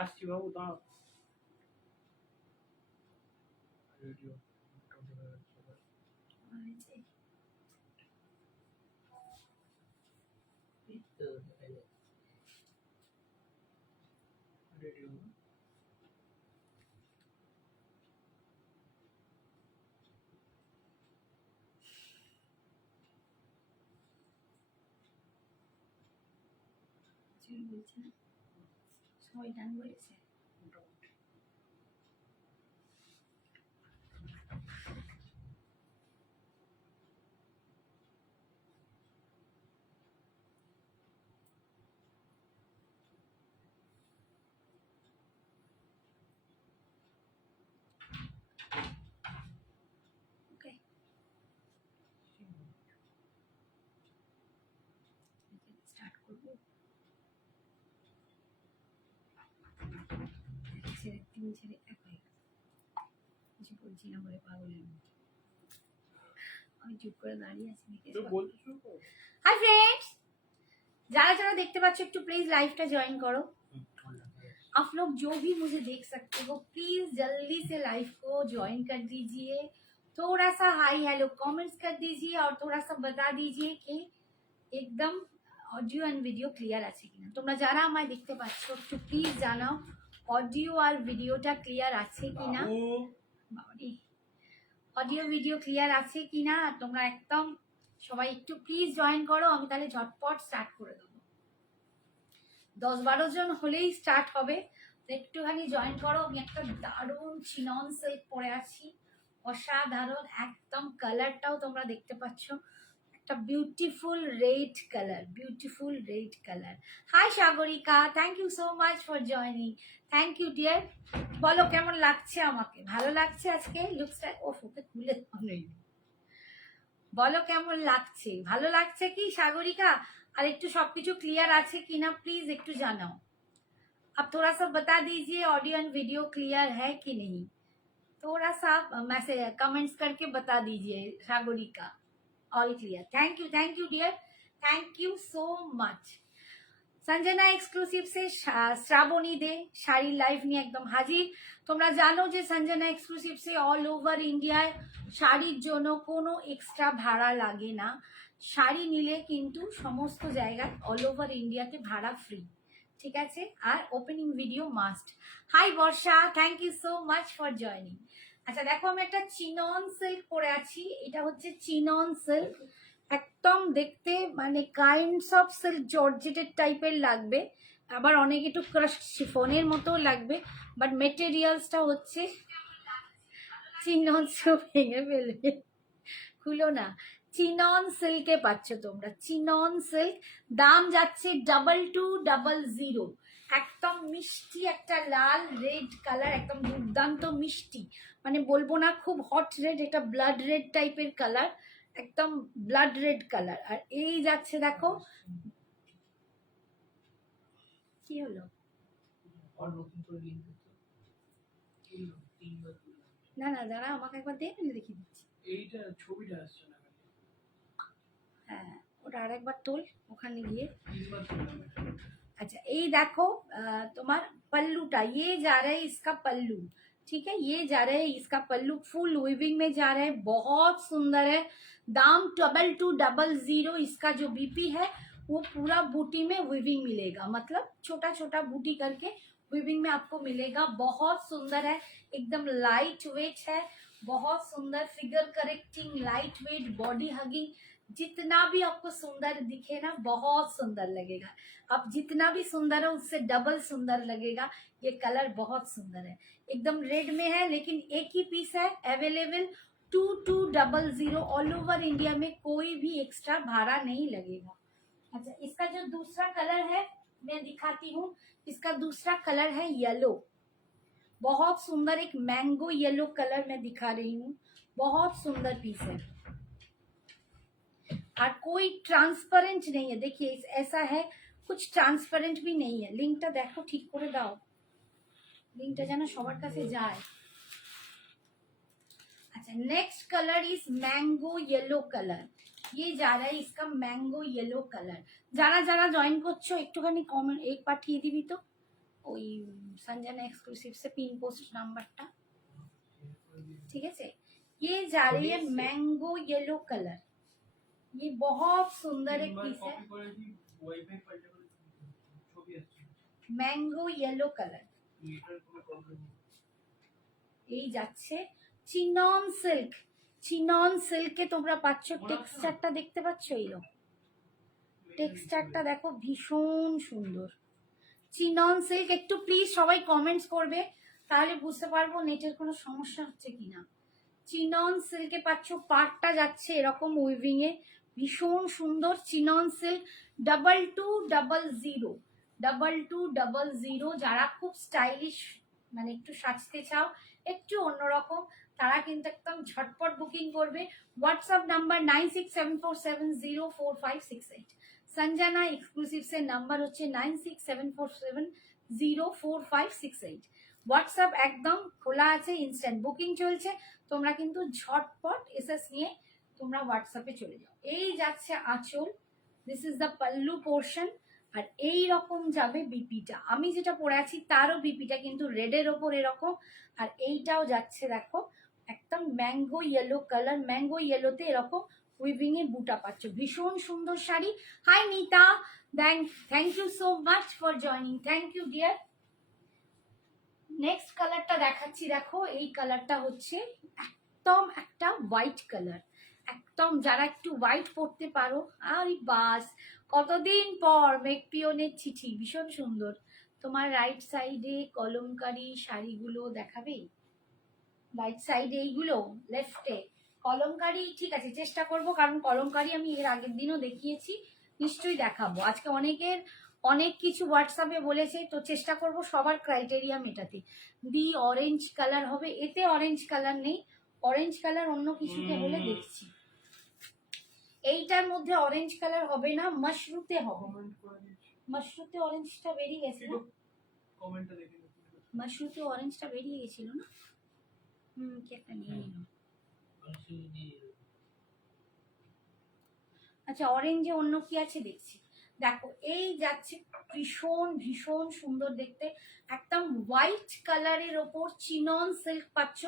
আসছি বাবু, দাঁড়াও। Radio radio বলছে না সবাই ডান বলেছে। ওকে স্টার্ট করবো। ছেড়ে 3 ছেড়ে 1 হয়ে গেল। কিছু বলছি না বলে পাগলের মতো আমি চুপ করে দাঁড়িয়ে আছি। তো বলতে শুরু করো। হাই फ्रेंड्स, যারা যারা দেখতে পাচ্ছ একটু प्लीज लाइव का ज्वाइन करो। आप लोग जो भी मुझे देख सकते हो प्लीज जल्दी से लाइव को ज्वाइन कर दीजिए। थोड़ा सा हाई हेलो कमेंट्स कर दीजिए और थोड़ा सा बता दीजिए कि एकदम অডিও এন্ড ভিডিও ক্লিয়ার আছে কিনা। তোমরা যারা আমায় দেখতে পাচ্ছ একটু প্লিজ জানাও অডিও আর ভিডিওটা ক্লিয়ার আছে কিনা। বাবারে, অডিও ভিডিও ক্লিয়ার আছে কিনা তোমরা একদম সবাই একটু প্লিজ জয়েন করো। আমি তাহলে ঝটপট স্টার্ট করে দেবো। 10-12 জন হলেই স্টার্ট হবে, তো একটুখানি জয়েন করো। আমি একটা দারুণ চিনন সিল্ক পরে আছি, অসাধারণ একদম। কালারটাও তোমরা দেখতে পাচ্ছ, একটা beautiful red colour, beautiful red colour. Hi Sagarika, thank you so much for joining. Thank you dear. বলো কেমন লাগছে আমাকে? ভালো লাগছে আজকে লুকসটা? ও ওকে খুলে নেই। বলো কেমন লাগছে? ভালো লাগছে কি সাগরিকা? আর একটু সবকিছু ক্লিয়ার আছে কিনা प्लीज একটু জানাও। अब थोड़ा सा बता दीजिए ऑडियो एंड वीडियो क्लियर है कि नहीं। थोड़ा सा मैसेज कमेंट्स करके बता दीजिए Sagarika. All clear, thank you dear, thank you so much. Sanjana exclusive से श्रावणी दे শাড়ি লাইভ নিয়ে একদম হাজির। তোমরা জানো যে সঞ্জনা এক্সক্লুসিভ সে অল ওভার ইন্ডিয়ায় শাড়ির জন্য কোনো এক্সট্রা ভাড়া লাগে না। শাড়ি নিলে কিন্তু সমস্ত জায়গায় অল ওভার ইন্ডিয়াতে ভাড়া ফ্রি, ঠিক আছে? আর opening video must. Hi Barsha, thank you so much for joining. আচ্ছা দেখো, আমি একটা চিনন সিল্ক পরে আছি। এটা হচ্ছে চিনন সিল্ক, একদম দেখতে মানে কাইন্ডস অফ সিল্ক জর্জেটের টাইপের লাগবে, আবার অনেক একটু ক্রাশ শিফনের মতো লাগবে, বাট মেটেরিয়ালসটা হচ্ছে চিনন সিল্ক। ভেঙে ফেলবে, খুলো না। চিনন সিল্কে পাচ্ছ তোমরা, চিনন সিল্ক। দাম যাচ্ছে 2200। একদম মিষ্টি একটা লাল রেড কালার, একদম দুর্দান্ত মিষ্টি, মানে বলবো না খুব হট রেড, এটা ব্লাড রেড টাইপের কালার, একদম ব্লাড রেড কালার। আর এই যাচ্ছে দেখো কি হলো, না না দাঁড়া আমাকে একবার দেখে দেখিয়ে দিচ্ছি। এইটা ছবিটা আসছে না। হ্যাঁ ওটা আরেকবার তোল ওখানে গিয়ে। अच्छा ये देखो तुम्हार पल्लूटा ये जा रहा है, इसका पल्लू, ठीक है, ये जा रहा है इसका पल्लू, फुल वीविंग में जा रहा है, बहुत सुंदर है। दाम 2200। इसका जो बीपी है वो पूरा बूटी में वीविंग मिलेगा, मतलब छोटा छोटा बूटी करके वीविंग में आपको मिलेगा। बहुत सुंदर है, एकदम लाइट वेट है, बहुत सुंदर figure correcting, light weight, body hugging, जितना भी आपको सुंदर दिखे ना बहुत सुंदर लगेगा। अब जितना भी सुंदर है उससे डबल सुंदर लगेगा। ये कलर बहुत सुंदर है, एकदम रेड में है, लेकिन एक ही पीस है अवेलेबल। 2200 ऑल ओवर इंडिया में, कोई भी एक्स्ट्रा भाड़ा नहीं लगेगा। अच्छा इसका जो दूसरा कलर है मैं दिखाती हूँ। इसका दूसरा कलर है येलो, बहुत सुंदर, एक मैंगो येलो कलर मैं दिखा रही हूँ, बहुत सुंदर पीस है। और कोई ट्रांसपेरेंट नहीं है, देखिए ऐसा है, कुछ ट्रांसपेरेंट भी नहीं है। लिंकটা देखो ठीक করে দাও, লিংকটা যেন সবার কাছে যায়। अच्छा next colour is mango yellow colour, ये जा रहा है इसका मैंगो येलो कलर। যারা যারা জয়েন করছো একটুখানি কমেন্ট এক পাঠিয়ে দিবি তো, ওই संजना एक्सक्लूसिव से पिन पोस्ट नंबरটা, ठीक है से। ये जा रही है मैंगो येलो कलर, ये बहुत सुंदर एक पीस है, ওয়াইফাই পাল্টে করে ছবি আসছে मैंगो येलो कलर। এটার কোনো প্রবলেম নেই এই যাচ্ছে চিনন সিল্ক, চিনন সিল্কে তোমরা পাচ্ছ টেক্সচারটা দেখতে পাচ্ছ, এইরকম টেক্সচারটা দেখো ভীষণ সুন্দর। চিনন সিল্ক, একটু প্লিজ সবাই কমেন্টস করবে তাহলে বুঝতে পারবো নেটের কোনো সমস্যা হচ্ছে কিনা। চিনন সিল্কে পাচ্ছ, পার্টটা যাচ্ছে এরকম উইভিং এ, ভীষণ সুন্দর। চিনন সিল্ক 2200, 2200, যারা খুব স্টাইলিশ মানে একটু সাজতে চাও একটু অন্যরকম তারা কিন্তু একদম ঝটপট বুকিং করবে। WhatsApp number 9674704568। संजना एक्सक्लूसिव से नंबर হচ্ছে 9674704568। হোয়াটসঅ্যাপ একদম খোলা আছে, ইনস্ট্যান্ট বুকিং চলছে, তোমরা কিন্তু ঝটপট এসএস নিয়ে তোমরা হোয়াটসঅ্যাপে চলে যাও। এই যাচ্ছে আঁচল, this is the pallu portion, আর এই রকম যাবে বিপিটা। আমি যেটা পরে আছি তারও বিপিটা কিন্তু রেডের ওপর এরকম, আর এইটাও যাচ্ছে দেখো একদম ম্যাঙ্গো ইয়েলো কালার, ম্যাঙ্গো ইয়েলোতে এরকম উইভিং এ বুটা পাচ্ছ, ভীষণ সুন্দর sari. Hi Nita, thank you so much for joining, thank you dear. Next কালারটা দেখাচ্ছি, দেখো এই কালারটা হচ্ছে একদম একটা হোয়াইট কালার, একদম যারা একটু হোয়াইট পরতে পারো, আরে বাস কতদিন পর মেকপিওনের চিঠি, ভীষণ সুন্দর। তোমার রাইট সাইডে কলমকারি শাড়িগুলো দেখাবে, রাইট সাইডে এইগুলো, লেফটে কলমকারি, ঠিক আছে চেষ্টা করব, কারণ কলমকারি আমি এর আগের দিনও দেখিয়েছি, নিশ্চয়ই দেখাবো। আজকে অনেকের অনেক কিছু হোয়াটসঅ্যাপে বলেছে, তো চেষ্টা করব সবার ক্রাইটেরিয়া মেটাতে। দি অরেঞ্জ কালার হবে, এতে অরেঞ্জ কালার নেই, অরেঞ্জ কালার অন্য কিছুতে হলে দেখছি। এইটার মধ্যে অরেঞ্জ কালার হবে না, মাশরুতে হবে, কমেন্ট করে দিচ্ছি মাশরুতে অরেঞ্জটা বেরিয়ে গেছে না, কমেন্টটা দেখে নিন মাশরুতে অরেঞ্জটা বেরিয়ে গেছিল না, কি একটা নিয়ে নিলাম। আচ্ছা অরেঞ্জে অন্য কি আছে দেখছি, দেখো এই যাচ্ছে ভীষণ ভীষণ সুন্দর দেখতে, একদম হোয়াইট কালারের ওপর চিনন সিল্ক পাচ্ছ,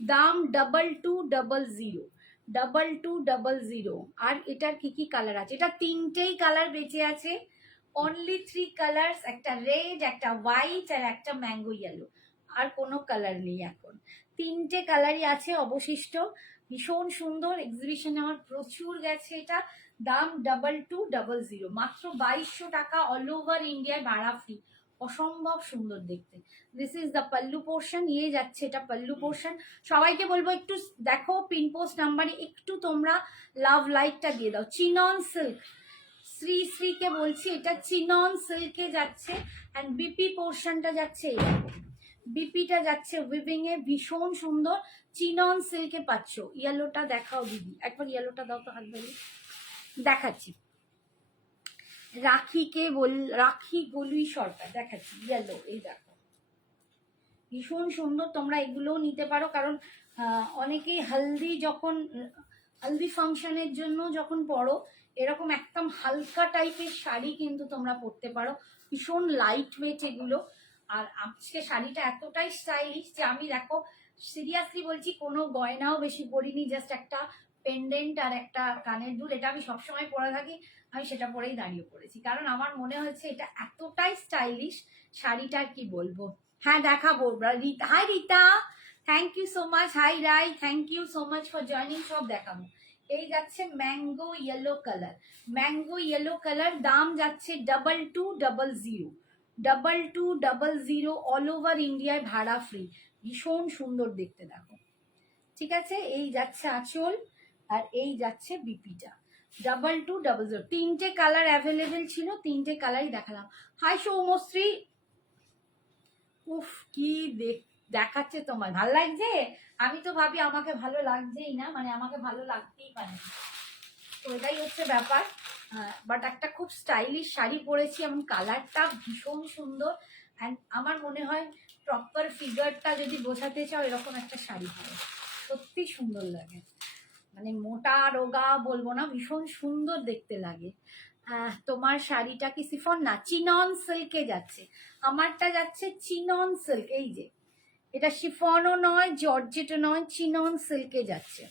দাম 2200, 2200। আর এটার কি কি কালার আছে, এটা তিনটেই কালার বেঁচে আছে, অনলি 3 কালার্স, একটা রেড, একটা হোয়াইট আর একটা ম্যাঙ্গো ইয়েলো, আর কোনো কালার নেই এখন, তিনটে কালারই আছে অবশিষ্ট, ভীষণ সুন্দর। এক্সিবিশনে আমার প্রচুর গেছে এটা, দাম 2200, মাত্র 2200 টাকা, অল ওভার ইন্ডিয়ায় ভাড়া ফ্রি, অসম্ভব সুন্দর দেখতে। This is the pallu portion, ইয়ে যাচ্ছে এটা পাল্লু পোর্শন। সবাইকে বলবো একটু দেখো পিন পোস্ট নাম্বারে একটু তোমরা লাভ লাইকটা দিয়ে দাও। চিনন সিল্ক, শ্রীকে বলছি, এটা চিনন সিল্কে যাচ্ছে, অ্যান্ড বিপি পোর্শনটা যাচ্ছে এরকম, বিপিটা যাচ্ছে উইভিং এ, ভীষণ সুন্দর, চিনন সিল্কে পাচ্ছ। ইয়েলোটা দেখাও দিদি, একবার ইয়েলোটা দাও তো হাত ধরে দেখাচ্ছি। রাখি গলুই সরকার দেখাচ্ছি, ইয়েলো, এই দেখো ভীষণ সুন্দর, তোমরা এগুলোও নিতে পারো, কারণ অনেকেই হলদি ফাংশনের জন্য যখন পরো এরকম একদম হালকা টাইপের শাড়ি কিন্তু তোমরা পরতে পারো, ভীষণ লাইট ওয়েট এগুলো। আর আজকে শাড়িটা এতটাই স্টাইলিশ যে আমি দেখো সিরিয়াসলি বলছি কোনো গয়নাও বেশি পরিনি, জাস্ট একটা পেন্ডেন্ট আর একটা কানের দুল, এটা আমি সবসময় পরে থাকি, আমি সেটা পরেই দাঁড়িয়ে পড়েছি, কারণ আমার মনে হয়েছে এটা এতটাই স্টাইলিশ শাড়িটা, আর কি বলবো। হ্যাঁ দেখাবো, Rita, hi Rita, thank you so much, hi Rai, thank you so much for joining, সব দেখাবো। এই যাচ্ছে mango yellow colour, mango yellow colour, দাম যাচ্ছে 2200, 2200, অল ওভার ইন্ডিয়ায় ভাড়া ফ্রি, ভীষণ সুন্দর দেখতে দেখো, ঠিক আছে। এই যাচ্ছে আঁচল, আর এই যাচ্ছে বিপিটা, 2200, তিনটে কালার অ্যাভেলেবেল ছিল, তিনটে কালারই দেখালাম। হাই সৌমশ্রী, উফ কি দেখাচ্ছে তোমার, ভালো লাগছে? আমি তো ভাবি আমাকে ভালো লাগছেই না, মানে আমাকে ভালো লাগতেই পারে, তো এটাই হচ্ছে ব্যাপার। বাট একটা খুব স্টাইলিশ শাড়ি পরেছি এবং কালারটা ভীষণ সুন্দর, অ্যান্ড আমার মনে হয় প্রপার ফিগারটা যদি বোঝাতে চাও এরকম একটা শাড়ি পরে সত্যি সুন্দর লাগে, মানে মোটা রোগা বলবো না, ভীষণ সুন্দর দেখতে লাগে। তোমার শাড়িটা কি সিফন না, চিনন সিল্কে যাচ্ছে, আমারটা যাচ্ছে চিনন সিল্ক। এই যে এটা শিফনও নয়, জর্জেটও নয়, চিনন সিল্কে যাচ্ছে।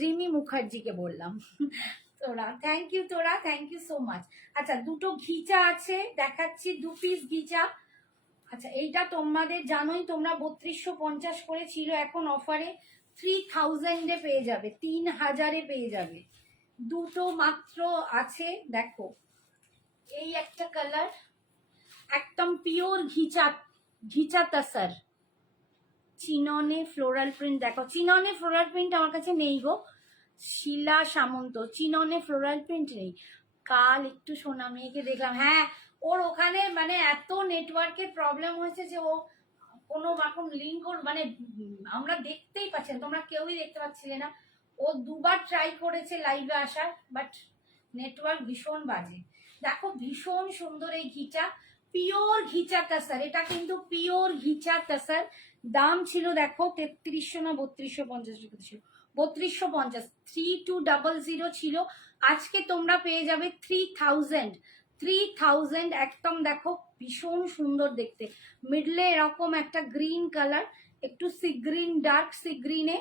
রিমি মুখার্জিকে বললাম। তোরা থ্যাংক ইউ, তোরা থ্যাংক ইউ সো মাচ। আচ্ছা দুটো ঘিচা আছে দেখাচ্ছি, 2 পিস ঘিচা। আচ্ছা এইটা তোমাদের জানোই, তোমরা 3250 করে ছিল, এখন অফারে 3000-এ পেয়ে যাবে, 3000-এ পেয়ে যাবে। দুটো মাত্র আছে, দেখো এই একটা কালার, একদম পিওর ঘিচা, ঘিচা তাসার, চিননে ফ্লোরাল প্রিন্ট। দেখো চিননে ফ্লোরাল প্রিন্ট আমার কাছে নেই গো, শিলা সামন্ত, চিননে ফ্লোরাল প্রিন্ট নেই। কাল একটু সোনা মেয়েকে দেখলাম, হ্যাঁ ওর ওখানে মানে এত নেটওয়ার্কের প্রবলেম হয়েছে যে ও কোনো রকম লিঙ্ক ওর মানে আমরা দেখতেই পাচ্ছেন, তোমরা কেউই দেখতে পাচ্ছিলে না। ও দুবার ট্রাই করেছে লাইভে আসার, বাট নেটওয়ার্ক ভীষণ বাজে। দেখো ভীষণ সুন্দর এই ঘিচা, পিওর ঘিচা তাসার, এটা কিন্তু পিওর ঘিচা তাসার। দাম ছিল দেখো 3300 না 3250 ছিল, 3250, 3200 ছিল। আজকে তোমরা পেয়ে যাবে 3000, একদম দেখো ভীষণ সুন্দর দেখতে। মিডলে এরকম একটা গ্রিন কালার, একটু সি গ্রিন, ডার্ক সি গ্রিনে।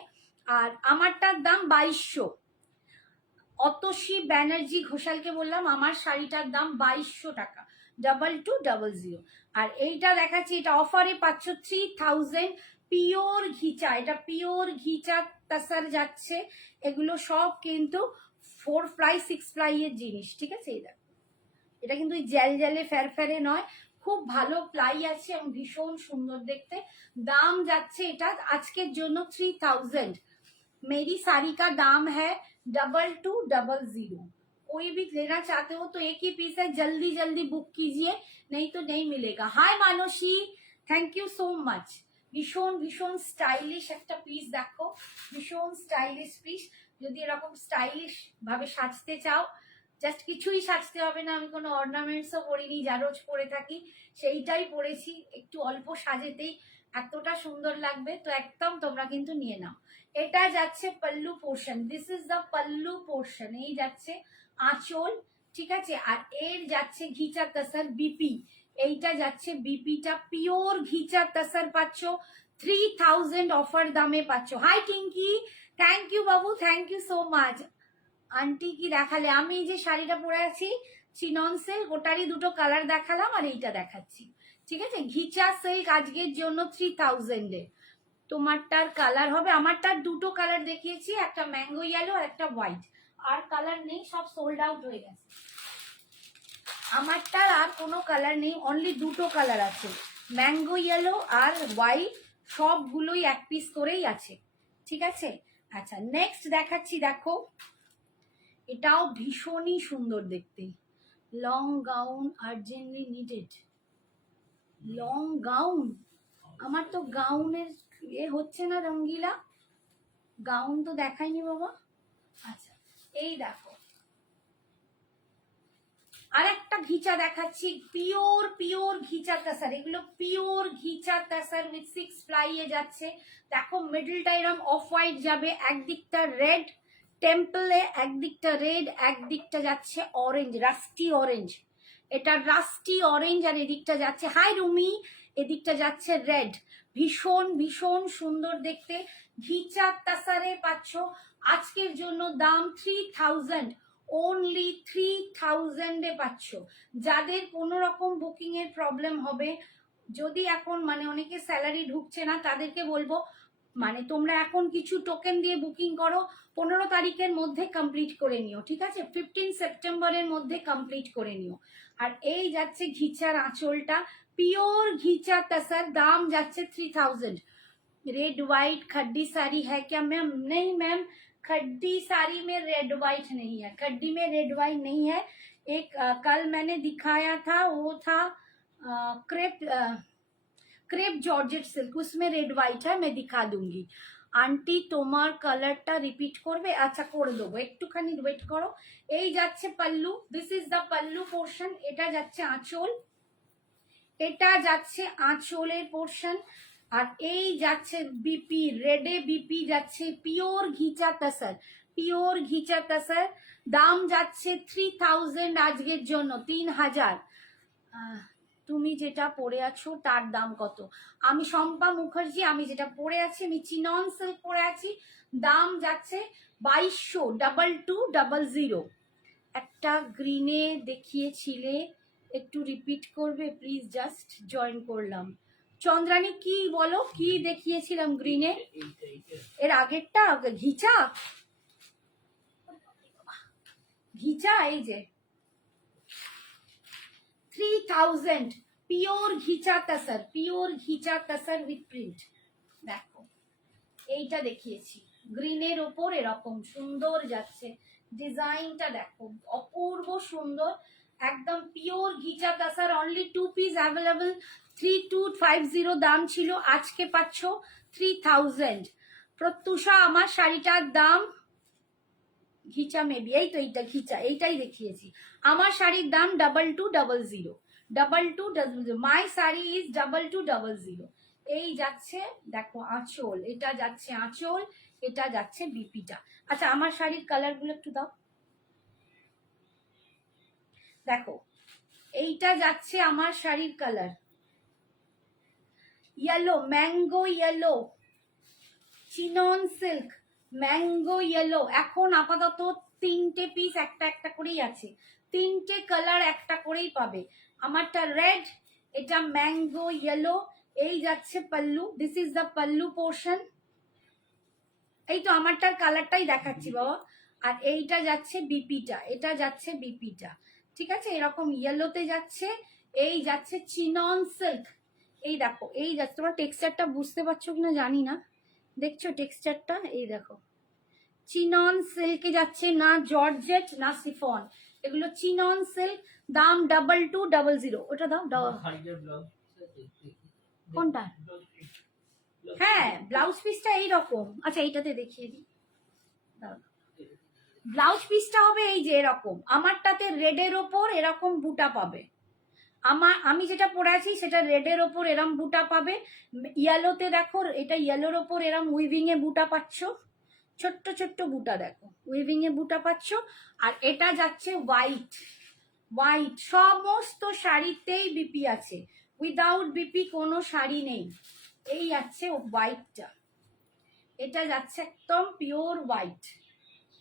আর আমারটার দাম 2200। অতসী ব্যানার্জি ঘোষালকে বললাম আমার শাড়িটার দাম 2200 টাকা, 2200। আর এইটা দেখাচ্ছি, এটা অফারে পাচ্ছ 3000, পিওর ঘিচা, এটা পিওর ঘিচা তাসার যাচ্ছে। এগুলো সব কিন্তু 4 প্লাই 6 প্লাই এর জিনিস, ঠিক আছে। এটা কিন্তু জেল জেলে ফ্যারফ্যারে নয়, খুব ভালো প্লাই আছে এবং ভীষণ সুন্দর দেখতে। দাম যাচ্ছে এটা আজকের জন্য 3000। मेरी साड़ी का दाम है 2200। कोई भी लेना चाहते हो तो एक ही पीस है, जल्दी जल्दी बुक कीजिए, नहीं तो नहीं मिलेगा। Hi Mansi, thank you so much. ভীষণ ভীষণ স্টাইলিশ একটা পিস, দেখো ভীষণ স্টাইলিশ পিস। যদি এরকম স্টাইলিশ ভাবে সাজতে চাও, জাস্ট কিছুই সাজতে হবে না, আমি কোনো অর্নামেন্টসও পরিনি, যা রোজ পরে থাকি সেইটাই পরেছি, একটু অল্প সাজেতেই এতটা সুন্দর লাগবে। তো একদম তোমরা কিন্তু নিয়ে নাও। এটা যাচ্ছে pallu portion, this is the pallu portion, এই যাচ্ছে আঁচল, ঠিক আছে। আর এর যাচ্ছে ঘিচা তাসার বিপি, এইটা যাচ্ছে বিপিটা পিওর ঘিচা তাসার পাচ্ছ 3000 অফার দামে পাচ্ছ। হাই টিঙ্কি, থ্যাংক ইউ বাবু, thank you so much. Aunty কি দেখালে? আমি যে শাড়িটা পরে আছি চিনন সিল্ক, ওটারই দুটো কালার দেখালাম আর এইটা দেখাচ্ছি, ঠিক আছে। ঘিচা সিল্ক আজকের জন্য 3000-এ। তোমারটার কালার হবে, আমারটার দুটো কালার দেখিয়েছি, একটা ম্যাঙ্গো ইয়েলো আর একটা হোয়াইট, আর কালার নেই, সব সোল্ড আউট হয়ে গেছে। আমারটার আর কোনো কালার নেই, অনলি দুটো কালার আছে, ম্যাঙ্গো ইয়েলো আর হোয়াইট, সবগুলোই এক পিস করেই আছে, ঠিক আছে। আচ্ছা নেক্সট দেখাচ্ছি, দেখো এটাও ভীষণই সুন্দর দেখতে, long gown urgently needed, long gown. আমার তো গাউনের হচ্ছে না রঙ্গিলা, গাউন তো দেখাইনি বাবা। আচ্ছা এই দেখো আর একটা ঘিচা দেখাচ্ছি, পিওর পিওর ঘিচা তাসার, এগুলো পিওর ঘিচা তাসার উইথ 6 প্লাই এ যাচ্ছে। দেখো মিডলটা এরকম অফ হোয়াইট যাবে, একদিকটা রেড টেম্পলে, একদিকটা রেড, একদিকটা যাচ্ছে অরেঞ্জ, রাস্টি অরেঞ্জ, এটা রাস্টি অরেঞ্জ, আর এদিকটা যাচ্ছে, হাই রুমি, এদিকটা যাচ্ছে রেড। ভীষণ ভীষণ সুন্দর দেখতে, ঘিচা তাসারে পাচ্ছ আজকের জন্য দাম 3000, অনলি 3000-এ পাচ্ছ। যাদের কোনো রকম বুকিং এর প্রবলেম হবে, যদি এখন মানে অনেকে স্যালারি ঢুকছে না, তাদেরকে বলবো মানে তোমরা এখন কিছু টোকেন দিয়ে বুকিং করো, 15 তারিখের মধ্যে কমপ্লিট করে নিও, ঠিক আছে, 15 সেপ্টেম্বরের মধ্যে কমপ্লিট করে নিও। আর এই যাচ্ছে ঘিচার আঁচলটা, পিওর ঘিচা তাসার, দাম যাচ্ছে 3000। रेड व्हाइट खड्डी साड़ी है क्या मैम? नहीं मैम, खड्डी साड़ी में रेड व्हाइट नहीं है, खड्डी में रेड व्हाइट नहीं है। एक कल मैंने दिखाया था, वो था क्रेप जॉर्जेट सिल्क, उसमें रेड व्हाइट है, मैं दिखा दूंगी। আন্টি তোমার কালারটা রিপিট করবে? আচ্ছা করে দেবো, একটুখানি ওয়েট করো। এই যাচ্ছে pallu, this is the pallu portion, এটা যাচ্ছে আঁচল, এটা যাচ্ছে আঁচলের পোর্শন। আর এই যাচ্ছে বিপি, রেডে বিপি যাচ্ছে, পিওর ঘিচা তাসার, পিওর ঘিচা কাসার, দাম যাচ্ছে 3000 আজকের জন্য, 3000। তুমি যেটা পরে আছো তার দাম কত? আমি শম্পা মুখার্জি, আমি যেটা পরে আছি, আমি চিনন সিল্ক পরে আছি, দাম যাচ্ছে 22,200। একটা গ্রিনে দেখিয়েছিলে, একটু রিপিট করবে প্লিজ? জাস্ট জয়েন করলাম। চন্দ্রানী কি বলো, কি দেখিয়েছিলাম গ্রিনে? এর আগেরটা ঘিচা, ঘিচা এই যে 3000 pure ghicha কাসার, pure ghicha কাসার with print. দেখো এইটা দেখিয়েছি গ্রিনের ওপর, এরকম সুন্দর যাচ্ছে ডিজাইনটা, দেখো অপূর্ব সুন্দর, একদম পিওর ঘিচা কাসার। অনলি 2 পিস অ্যাভেলেবল, 3250 দাম ছিল, আজকে পাচ্ছ 3000। প্রত্যুষা আমার শাড়িটার দাম ঘিচা মেবি, এই তো এইটা ঘিচা, এইটাই দেখিয়েছি। আমার শাড়ির দাম 2200, 2200। মাই শাড়ি ইজ 2200। এই যাচ্ছে দেখো আঁচল, এটা যাচ্ছে আঁচল, এটা যাচ্ছে বিপিটা। আচ্ছা আমার শাড়ির কালার গুলো একটু দাও, দেখো এইটা যাচ্ছে আমার শাড়ির colour yellow, mango yellow, chinon silk mango yellow. এখন আপাতত 3টে পিস একটা একটা করেই আছে, 3টে কালার একটা করেই পাবে। আমারটা রেড, এটা ম্যাঙ্গো ইয়েলো, এই যাচ্ছে pallu, this is the pallu portion. এই তো আমারটার কালারটাই দেখাচ্ছি বাবা। আর এইটা যাচ্ছে বিপিটা, এটা যাচ্ছে বিপিটা, ঠিক আছে, এরকম ইয়েলোতে যাচ্ছে। এই যাচ্ছে চিনন সিল্ক, এই দেখো এই যাচ্ছে, তোমার টেক্সচারটা বুঝতে পারছো কিনা জানি না, দেখছো টেক্সচারটা, এই দেখো চিনন সিল্কে যাচ্ছে, না জর্জেট না সিফন, এগুলো চিনন সিল্ক, দাম 2200। ওটা দাও, কোনটা? হ্যাঁ ব্লাউজ পিসটা এইরকম, আচ্ছা এইটাতে দেখিয়ে দিই, ব্লাউজ পিসটা হবে এই যে এরকম, আমারটাতে রেডের ওপর এরকম বুটা পাবে, আমি যেটা পরে আছি সেটা রেডের ওপর এরম বুটা পাবে, ইয়েলোতে দেখো এটা ইয়েলোর ওপর এরম উইভিং এ বুটা পাচ্ছ, ছোট্ট ছোট্ট বুটা দেখো উইভিং এ বুটা পাচ্ছ। আর এটা যাচ্ছে হোয়াইট, হোয়াইট সমস্ত শাড়িতেই বিপি আছে, উইদাউট বিপি কোনো শাড়ি নেই। এই যাচ্ছে হোয়াইটটা, এটা যাচ্ছে একদম পিওর হোয়াইট,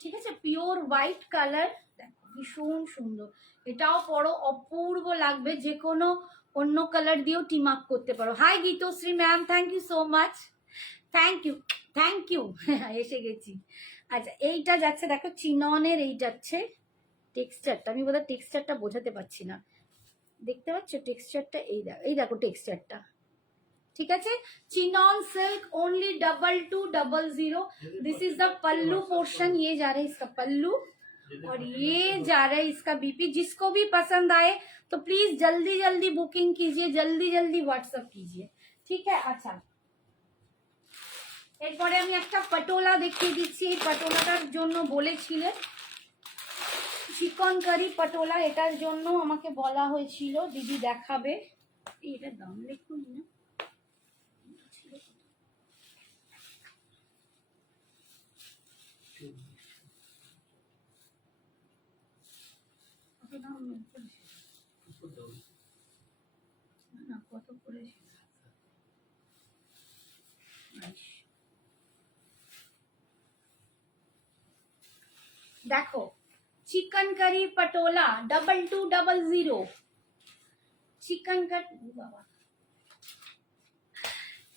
ঠিক আছে, পিওর হোয়াইট কালার, দেখো ভীষণ সুন্দর, এটাও পরো অপূর্ব লাগবে, যে কোনো অন্য কালার দিয়েও টিম আপ করতে পারো। Hi Gitashree ma'am, thank you so much, thank you thank you, এসে গেছি। আচ্ছা এইটা যাচ্ছে দেখো চিননের, এই যাচ্ছে টেক্সচারটা, আমি বোধহয় টেক্সচারটা বোঝাতে পারছি না, দেখতে পাচ্ছ টেক্সচারটা, এই দেখো টেক্সচারটা, ठीक है, chinon silk only 2200। This is the pallu portion, ये जा रहा है इसका पल्लू, और ये जा रहा है इसका बीपी। जिसको भी पसंद आए तो प्लीज जल्दी जल्दी बुकिंग कीजिए, जल्दी जल्दी व्हाट्सएप कीजिए, ठीक है। अच्छा এরপরে আমি একটা পটোলা দেখিয়ে দিচ্ছি, এই পটোলাটার জন্য বলেছিলেন, চিকন কারি পটোলা, এটার জন্য আমাকে বলা হয়েছিল দিদি দেখাবে, এটার দাম দেখুন না, কত করেছে, দেখো chicken curry patola 2200, chicken curry, বাবা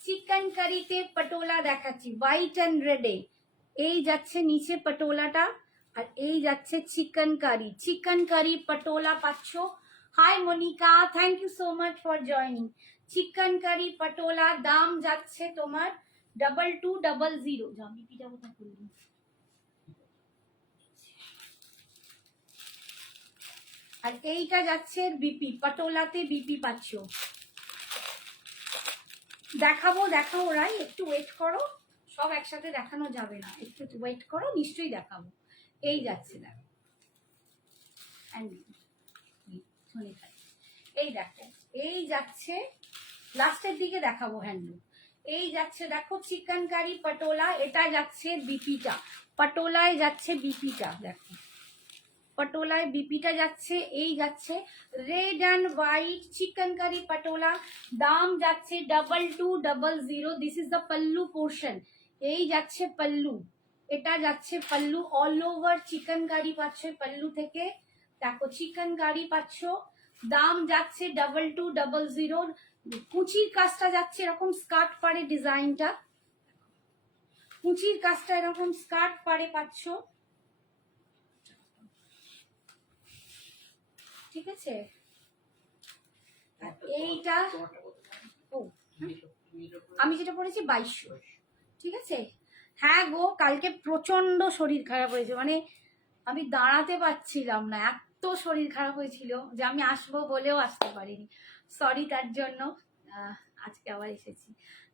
চিকেন কারিতে পটোলা দেখাচ্ছি হোয়াইট অ্যান্ড রেডে, এই যাচ্ছে নিচে পটোলাটা, আর এই যাচ্ছে চিকেন কারি পটোলা পাচ্ছ। Hi Monica, thank you so much for joining. Chikankari patola দাম যাচ্ছে তোমার 2200। জামি পিঠা কোথা করলি, আর এইটা যাচ্ছে বিপি, পটোলাতে বিপি পাচ্ছ। দেখাবো রাই, একটু ওয়েট করো, সব একসাথে দেখানো যাবে না, একটু ওয়েট করো, নিশ্চয়ই দেখাবো। এই যাচ্ছে দেখো, এই দেখো এই যাচ্ছে, লাস্টের দিকে দেখাবো হ্যান্ডলুম। এই যাচ্ছে দেখো চিকেন কারি পটোলা, এটা যাচ্ছে বিপিটা, পটোলায় যাচ্ছে বিপিটা, দেখো পটোলায় বিপিটা যাচ্ছে। এই যাচ্ছে red and white chikankari patola, দাম যাচ্ছে 2200। This is the pallu portion. এই যাচ্ছে পাল্লু, এটা যাচ্ছে pallu, all over chikankari পাচ্ছ পাল্লু থেকে, দেখো চিকেন কারি পাচ্ছ, দাম যাচ্ছে 2200। কুচির কাজটা যাচ্ছে এরকম স্কার্ট পাড়ে, ডিজাইনটা কুচির কাজটা এরকম স্কার্ট পাড়ে পাচ্ছ, ঠিক আছে। আর এইটা ও আমি যেটা পড়েছি 2200, ঠিক আছে। হ্যাঁ গো, কালকে প্রচন্ড শরীর খারাপ হয়েছে, মানে আমি দাঁড়াতে পারছিলাম না, এত শরীর খারাপ হয়েছিল যে আমি আসবো বলেও আসতে পারিনি, সরি তার জন্য। আজকে আবার এসেছি।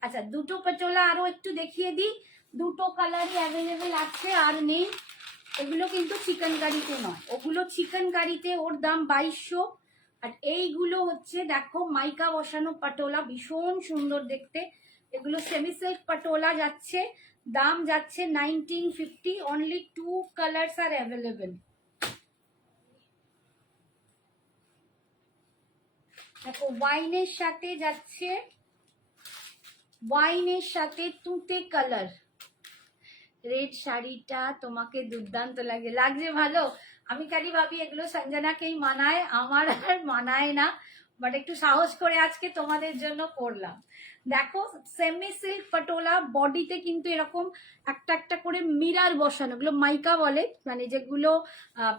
আচ্ছা, দুটো পটোলা আরো একটু দেখিয়ে দিই, দুটো কালারই অ্যাভেলেবেল আছে আর নেই। এগুলো কিন্তু চিকেন কারিতে নয়, ওগুলো চিকেন কারিতে ওর দাম 2200। আর এইগুলো হচ্ছে দেখো মাইকা বসানো পটোলা, ভীষণ সুন্দর দেখতে। এগুলো সেমি সিল্ক পটোলা যাচ্ছে, দাম যাচ্ছে 1950। অনলি 2 কালার্স আর অ্যাভেলেবেল। দেখো ওয়াইনের সাথে যাচ্ছে, ওয়াইনের সাথে তুতে কালার। রেড শাড়িটা তোমাকে দুর্দান্ত লাগে, লাগছে ভালো। আমি খালি ভাবি এগুলো সঞ্জনাকেই মানায়, আমার আর মানায় না, বাট একটু সাহস করে আজকে তোমাদের জন্য করলাম। দেখো সেমি সিল্ক পটোলা, বডিতে কিন্তু এরকম একটা একটা করে মিরার বসানো, এগুলো মাইকা বলে, মানে যেগুলো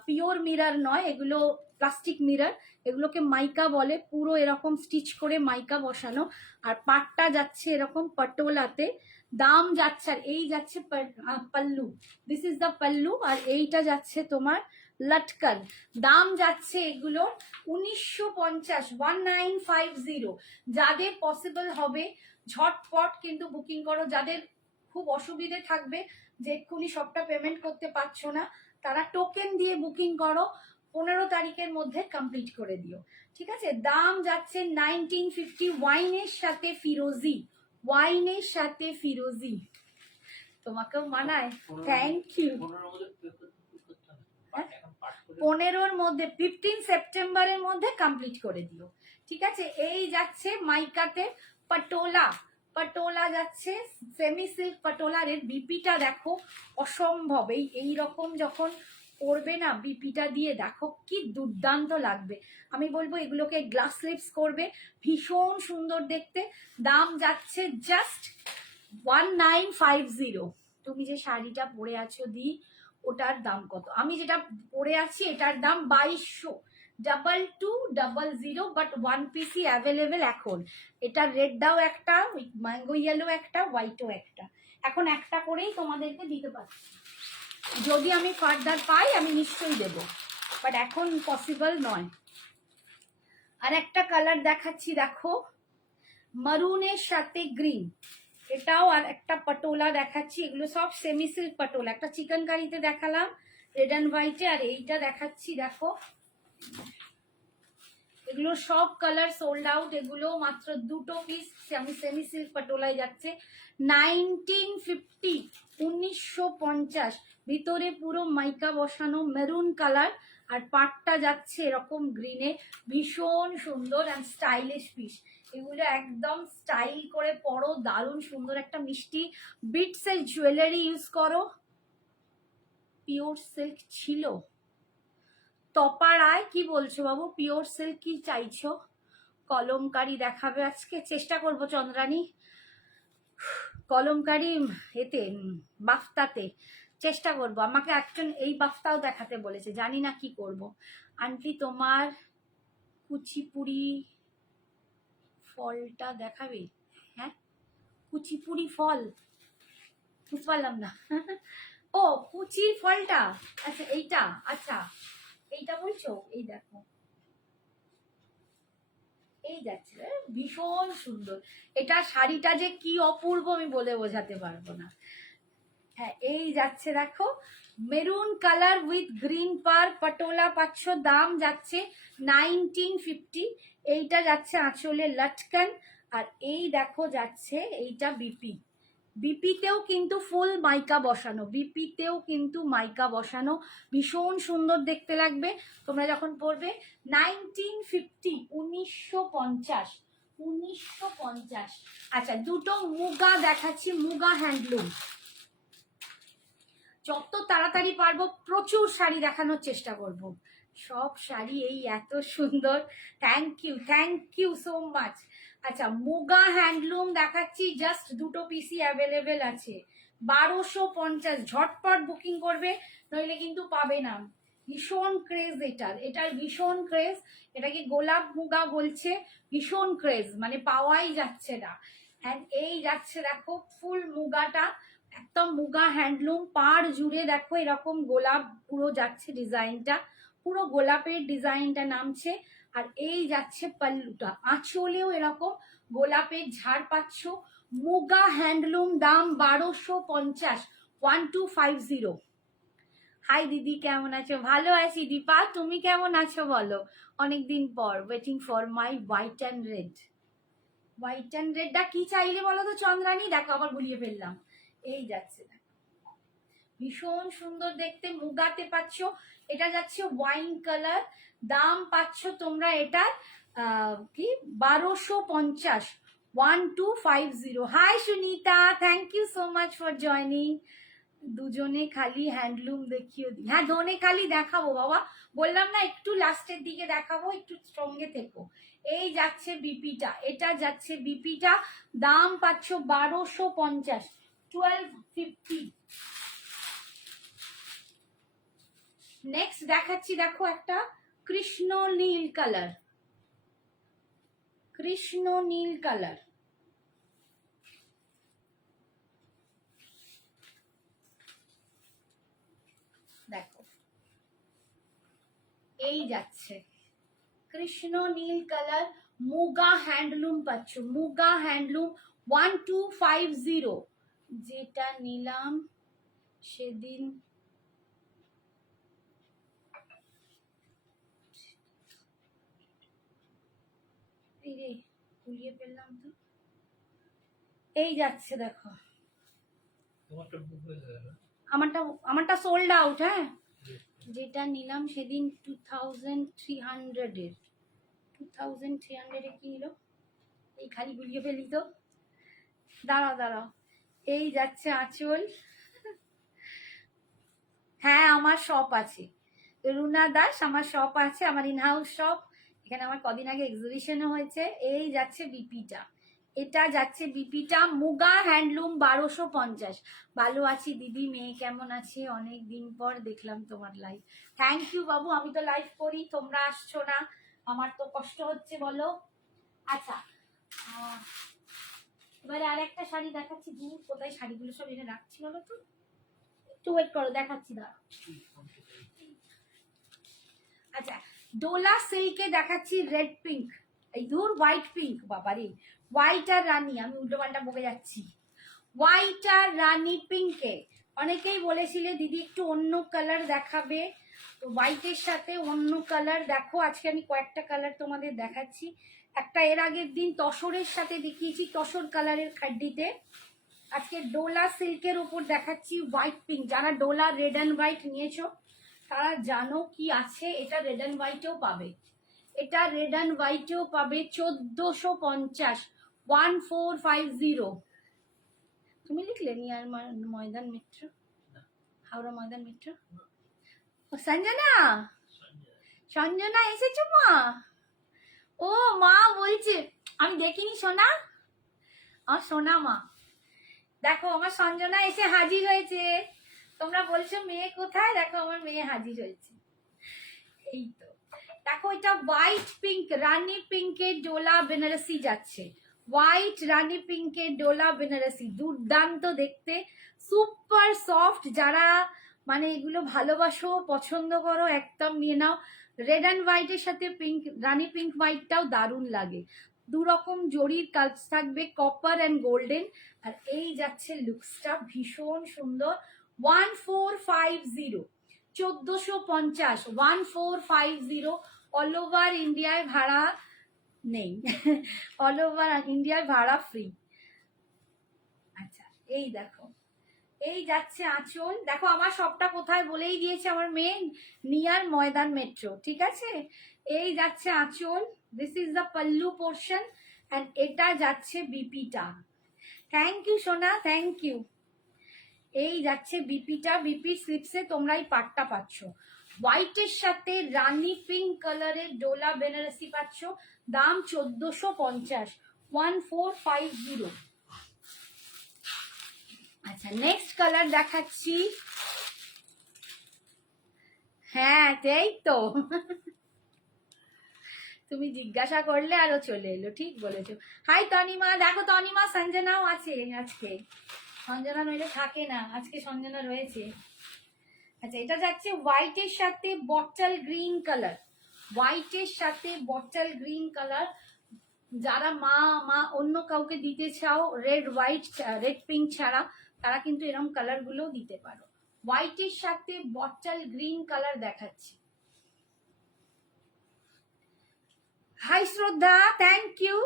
পিওর মিরার নয়, এগুলো প্লাস্টিক মিরার, এগুলোকে মাইকা বলে। পুরো এরকম স্টিচ করে মাইকা বসানো, আর পাটটা যাচ্ছে এরকম পটোলাতে, দাম যাচ্ছে, আর এই যাচ্ছে pallu, this is the pallu, আর এইটা যাচ্ছে তোমার লটকন। দাম যাচ্ছে এগুলো 1950, 1950। যাদের পসিবল হবে ঝটপট কিন্তু বুকিং করো, যাদের খুব অসুবিধে থাকবে যে এক্ষুনি সবটা পেমেন্ট করতে পারছো না, তারা টোকেন দিয়ে বুকিং করো, 15 তারিখের মধ্যে কমপ্লিট করে দিও, ঠিক আছে। দাম যাচ্ছে 1950। ওয়াইনের সাথে ফিরোজি, ওয়াইনের সাথে ফিরোজি তোমাকেও মানায়, থ্যাংক ইউ। 15-র মধ্যে, 15 সেপ্টেম্বরের মধ্যে কমপ্লিট করে দিও, ঠিক আছে। এই যাচ্ছে মাইকাতে পটোলা, পটোলা যাচ্ছে সেমি সিল্ক পটোলার। এর বিপিটা দেখো অসম্ভব, এই রকম যখন পরবে না বিপিটা দিয়ে, দেখো কি দুর্দান্ত লাগবে। আমি বলবো এগুলোকে গ্লাস স্লিপস করবে, ভীষণ সুন্দর দেখতে। দাম যাচ্ছে জাস্ট 1950। তুমি যে শাড়িটা পরে আছো দি, ওটার দাম কত? আমি যেটা পরে আছি এটার দাম 2200, 2200। বাট ওয়ান পিসই অ্যাভেলেবেল এখন। এটা রেডটাও একটা, ম্যাঙ্গো ইয়েলো একটা, হোয়াইটও একটা, এখন একটা করেই তোমাদেরকে দিতে পারছি। যদি আমি ফার্দার পাই আমি নিশ্চয়ই দেবো, বাট এখন পসিবল নয়। আর একটা কালার দেখাচ্ছি, দেখো মারুনের সাথে গ্রিন, এটাও আর একটা পটোলা দেখাচ্ছি। এগুলো সব সেমি সিল্ক পটোলা, একটা চিকেন কারিতে দেখালাম রেড অ্যান্ড হোয়াইটে, আর এইটা দেখাচ্ছি দেখো, এগুলো সব কালার সোল্ড আউট। এগুলো মাত্র দুটো পিস সেমি সিল্ক পটোলায় যাচ্ছে 1950, 1950। ভিতরে পুরো মাইকা বসানো মেরুন কালার, আর পাটটা যাচ্ছে এরকম গ্রিনে, ভীষণ সুন্দর অ্যান্ড স্টাইলিশ পিস। এগুলো একদম স্টাইল করে পরো, দারুণ সুন্দর একটা মিষ্টি বিটসের জুয়েলারি ইউজ করো। পিওর সিল্ক ছিল, তপাড়ায় কি বলছো বাবু, পিওর সিল্ক কি চাইছো? কলমকারি দেখাবে আজকে, চেষ্টা করব চন্দ্রানী, কলমকারি এতে বাফতাতে চেষ্টা করব। আমাকে একজন এই বাফতাও দেখাতে বলেছে, জানি না কি করব। আন্টি তোমার কুচিপুরি ফলটা দেখাবে? হ্যাঁ, কুচিপুরি ফল বুঝতে পারলাম না। ও কুচির ফলটা, আচ্ছা এইটা, আচ্ছা এইটা বলছো, এই দেখো এই যাচ্ছে, ভীষণ সুন্দর। এটা শাড়িটা যে কি অপূর্ব আমি বলে বোঝাতে পারবো না। হ্যাঁ এই যাচ্ছে দেখো মেরুন কালার উইথ গ্রিন পার পটোলা পাচ্ছ, দাম যাচ্ছে 1950। এইটা যাচ্ছে আঁচলে লটকন, আর এই দেখো যাচ্ছে এইটা বিপি, বিপিতেও কিন্তু ফুল মাইকা বসানো, বিপিতেও কিন্তু মাইকা বসানো, ভীষণ সুন্দর দেখতে লাগবে তোমরা যখন পরবে। 1950, 1950, 1950। আচ্ছা দুটো মুগা দেখাচ্ছি, মুগা হ্যান্ডলুম। যত তাড়াতাড়ি পারবো প্রচুর শাড়ি দেখানোর চেষ্টা করব। সব শাড়ি এই এত সুন্দর, থ্যাংক ইউ সো মাচ। আচ্ছা মুগা হ্যান্ডলুম দেখাচ্ছি, জাস্ট দুটো পিসি অ্যাভেলেবেল আছে, 1250। ঝটপট বুকিং করবে নইলে কিন্তু পাবে না। ভীষণ ক্রেজ এটার, এটার ভীষণ ক্রেজ, এটাকে গোলাপ মুগা বলছে, ভীষণ ক্রেজ, মানে পাওয়াই যাচ্ছে না। অ্যান্ড এই যাচ্ছে দেখো ফুল মুগাটা, একদম মুগা হ্যান্ডলুম, পাড় জুড়ে দেখো এরকম গোলাপ পুরো যাচ্ছে, ডিজাইনটা পুরো গোলাপের ডিজাইনটা নামছে। আর এই যাচ্ছে পাল্লুটা, আঁচলেও এরকম গোলাপের ঝাড় পাচ্ছ। মুগা হ্যান্ডলুম, দাম 1250, 1250। হাই দিদি কেমন আছো? ভালো আছি দীপা, তুমি কেমন আছো বলো? অনেকদিন পর, waiting for my white and red. White and রেডটা কি চাইলে বলো তো চন্দ্রানী? দেখো আবার গুলিয়ে ফেললাম। এই যাচ্ছে ভীষণ সুন্দর দেখতে, মুগাতে পাচ্ছ, এটা যাচ্ছে ওয়াইন কালার, দাম পাচ্ছ তোমরা এটার কি 1250, 1250। Hi Sunita, thank you so much for joining. দুজনে খালি হ্যান্ডলুম দেখিও দি, হ্যাঁ দোনে খালি দেখাবো বাবা, বললাম না একটু লাস্টের দিকে দেখাবো, একটু সঙ্গে থেকো। এই যাচ্ছে বিপিটা, এটা যাচ্ছে বিপিটা, দাম পাচ্ছ 1250, 1250। নেক্সট দেখাচ্ছি দেখো একটা কৃষ্ণ নীল কালার, কৃষ্ণ নীল কালার, দেখো এই যাচ্ছে কৃষ্ণ নীল কালার, মুগা হ্যান্ডলুম পাচ্ছ, মুগা হ্যান্ডলুম 1250। যেটা নিলাম সেদিন গুলিয়ে ফেললাম তো, এই যাচ্ছে দেখো, আমারটা সোল্ড আউট। হ্যাঁ যেটা নিলাম সেদিন 2300 এর, 2300 এ কি নিল, এই খালি গুলিয়ে ফেলি তো, দাঁড়াও। এই যাচ্ছে আঁচল, হ্যাঁ আমার শপ আছে, রুনা দাস আমার শপ আছে, আমার ইনহাউস শপ, এখানে আমার কদিন আগে এক্সিবিশনও হয়েছে। এই যাচ্ছে বিপিটা, এটা যাচ্ছে বিপিটা, মুগা হ্যান্ডলুম 1250। ভালো আছি দিদি, মেয়ে কেমন আছে? অনেক দিন পর দেখলাম তোমার লাইভ। থ্যাংক ইউ বাবু, আমি তো লাইভ করি, তোমরা আসছো না, আমার তো কষ্ট হচ্ছে বলো। আচ্ছা এবারে আর একটা শাড়ি দেখাচ্ছি, দূর কোথায় শাড়িগুলো সব এনে রাখছি বলো তো, একটু ওয়েট করো দেখাচ্ছি দাঁড়া। আচ্ছা ডোলা সিল্কে দেখাচ্ছি রেড পিঙ্ক, এই দূর হোয়াইট পিঙ্ক, বাবারে হোয়াইট আর রানী, আমি উল্টো পাল্টা বকে যাচ্ছি। হোয়াইট আর রানী পিঙ্কে অনেকেই বলেছিলে দিদি একটু অন্য কালার দেখাবে, তো হোয়াইটের সাথে অন্য কালার দেখো, আজকে আমি কয়েকটা কালার তোমাদের দেখাচ্ছি। একটা এর আগের দিন তসরের সাথে দেখিয়েছি, তসর কালারের খাড্ডিতে, আজকে ডোলা সিল্কের উপর দেখাচ্ছি হোয়াইট পিঙ্ক। যারা ডোলা রেড অ্যান্ড হোয়াইট নিয়েছো তারা জানো কি আছে, এটা রেড অ্যান্ড হোয়াইটেও পাবে, এটা রেড অ্যান্ড হোয়াইটেও পাবে, 1450, 1450। তুমি লিখলে নিয়ার ময়দান মেট্রো, হাওড়া ময়দান মেট্রো। ও সঞ্জনা, সঞ্জনা এসেছো মা? ও মা বলছে, আমি দেখিনি সোনা, আমার সোনা মা। দেখো আমার সঞ্জনা এসে হাজির হয়েছে, তোমরা বলছো মেয়ে কোথায়, দেখো আমার মেয়ে হাজির হয়েছে। এই তো দেখো, এটা হোয়াইট পিঙ্ক রানী পিঙ্কের ডোলা বেনারসি যাচ্ছে, হোয়াইট রানী পিঙ্কের ডোলা বেনারসি, দুর্দান্ত দেখতে, সুপার সফট। যারা মানে এগুলো ভালোবাসো, পছন্দ করো, একদম নিয়ে নাও। রেড অ্যান্ড হোয়াইটের সাথে পিঙ্ক, রানী পিঙ্ক হোয়াইটটাও দারুণ লাগে, দু রকম জরির কাজ থাকবে, কপার অ্যান্ড গোল্ডেন। আর এই যাচ্ছে লুকসটা ভীষণ সুন্দর, 1450, 1450, 1450, অল ওভার ইন্ডিয়ায় ভাড়া নেই, অল ওভার ইন্ডিয়ার ভাড়া ফ্রি। আচ্ছা এই দেখো, এই যাচ্ছে আঁচল। দেখো আমার সবটা কোথায় বলেই দিয়েছে আমার মেয়ে, নিয়ার ময়দান মেট্রো, ঠিক আছে। এই যাচ্ছে আঁচল, this is the pallu portion, and এটা যাচ্ছে বিপিটা। থ্যাংক ইউ সোনা, থ্যাংক ইউ। এই যাচ্ছে বিপিটা, বিপি স্লিপসে তোমরা এই পাটটা পাচ্ছ, হোয়াইটের সাথে রানী পিঙ্ক কালারের ডোলা বেনারসি পাচ্ছ, দাম 1450, 1450। আচ্ছা নেক্সট কালার দেখাচ্ছি। হ্যাঁ তাই তো, তুমি জিজ্ঞাসা করলে আরো চলে এলো, ঠিক বলেছো। হাই তনিমা, দেখো তনিমা সঞ্জনাও আছে আজকে, সঞ্জনা নইলে থাকে না, আজকে সঞ্জনা রয়েছে। আচ্ছা এটা যাচ্ছে হোয়াইটের সাথে বটল গ্রিন কালার, হোয়াইটের সাথে বটল গ্রিন কালার। যারা মা মা অন্য কাউকে দিতে চাও রেড হোয়াইট রেড পিঙ্ক ছাড়া, তারা কিন্তু এরকম কালার গুলো দিতে পারো। হোয়াইটের সাথে বটল গ্রিন কালার দেখাচ্ছি। হাই শ্রদ্ধা, থ্যাংক ইউ।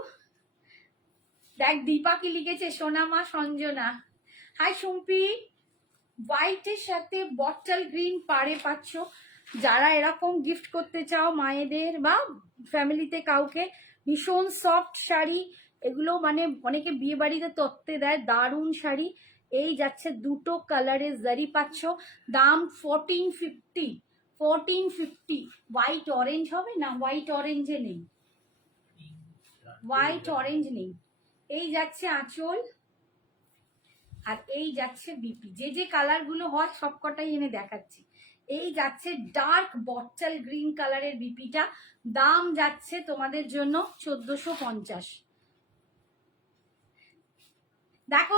দেখ দীপা কি লিখেছে, সোনামা সঞ্জনা। হাই সুম্পি, হোয়াইটের সাথে বটল গ্রিন পাড়ে পাচ্ছ। যারা এরকম গিফট করতে চাও মায়েদের বা ফ্যামিলিতে কাউকে, ভীষণ সফট শাড়ি এগুলো, মানে অনেকে বিয়ে বাড়িতে তত্ত্বে দেয়, দারুণ শাড়ি। এই যাচ্ছে দুটো কালারের জারি পাচ্ছ, দাম 1450, 1450। হোয়াইট অরেঞ্জ হবে না, হোয়াইট অরেঞ্জে নেই, হোয়াইট অরেঞ্জ নেই। এই যাচ্ছে আঁচল, আর এই যাচ্ছে বিপি। যে যে কালার গুলো হয় সবকটাই এনে দেখাচ্ছি। এই যাচ্ছে ডার্ক বটল গ্রিন কালারের বিপিটা, দাম যাচ্ছে তোমাদের জন্য 1450। দেখো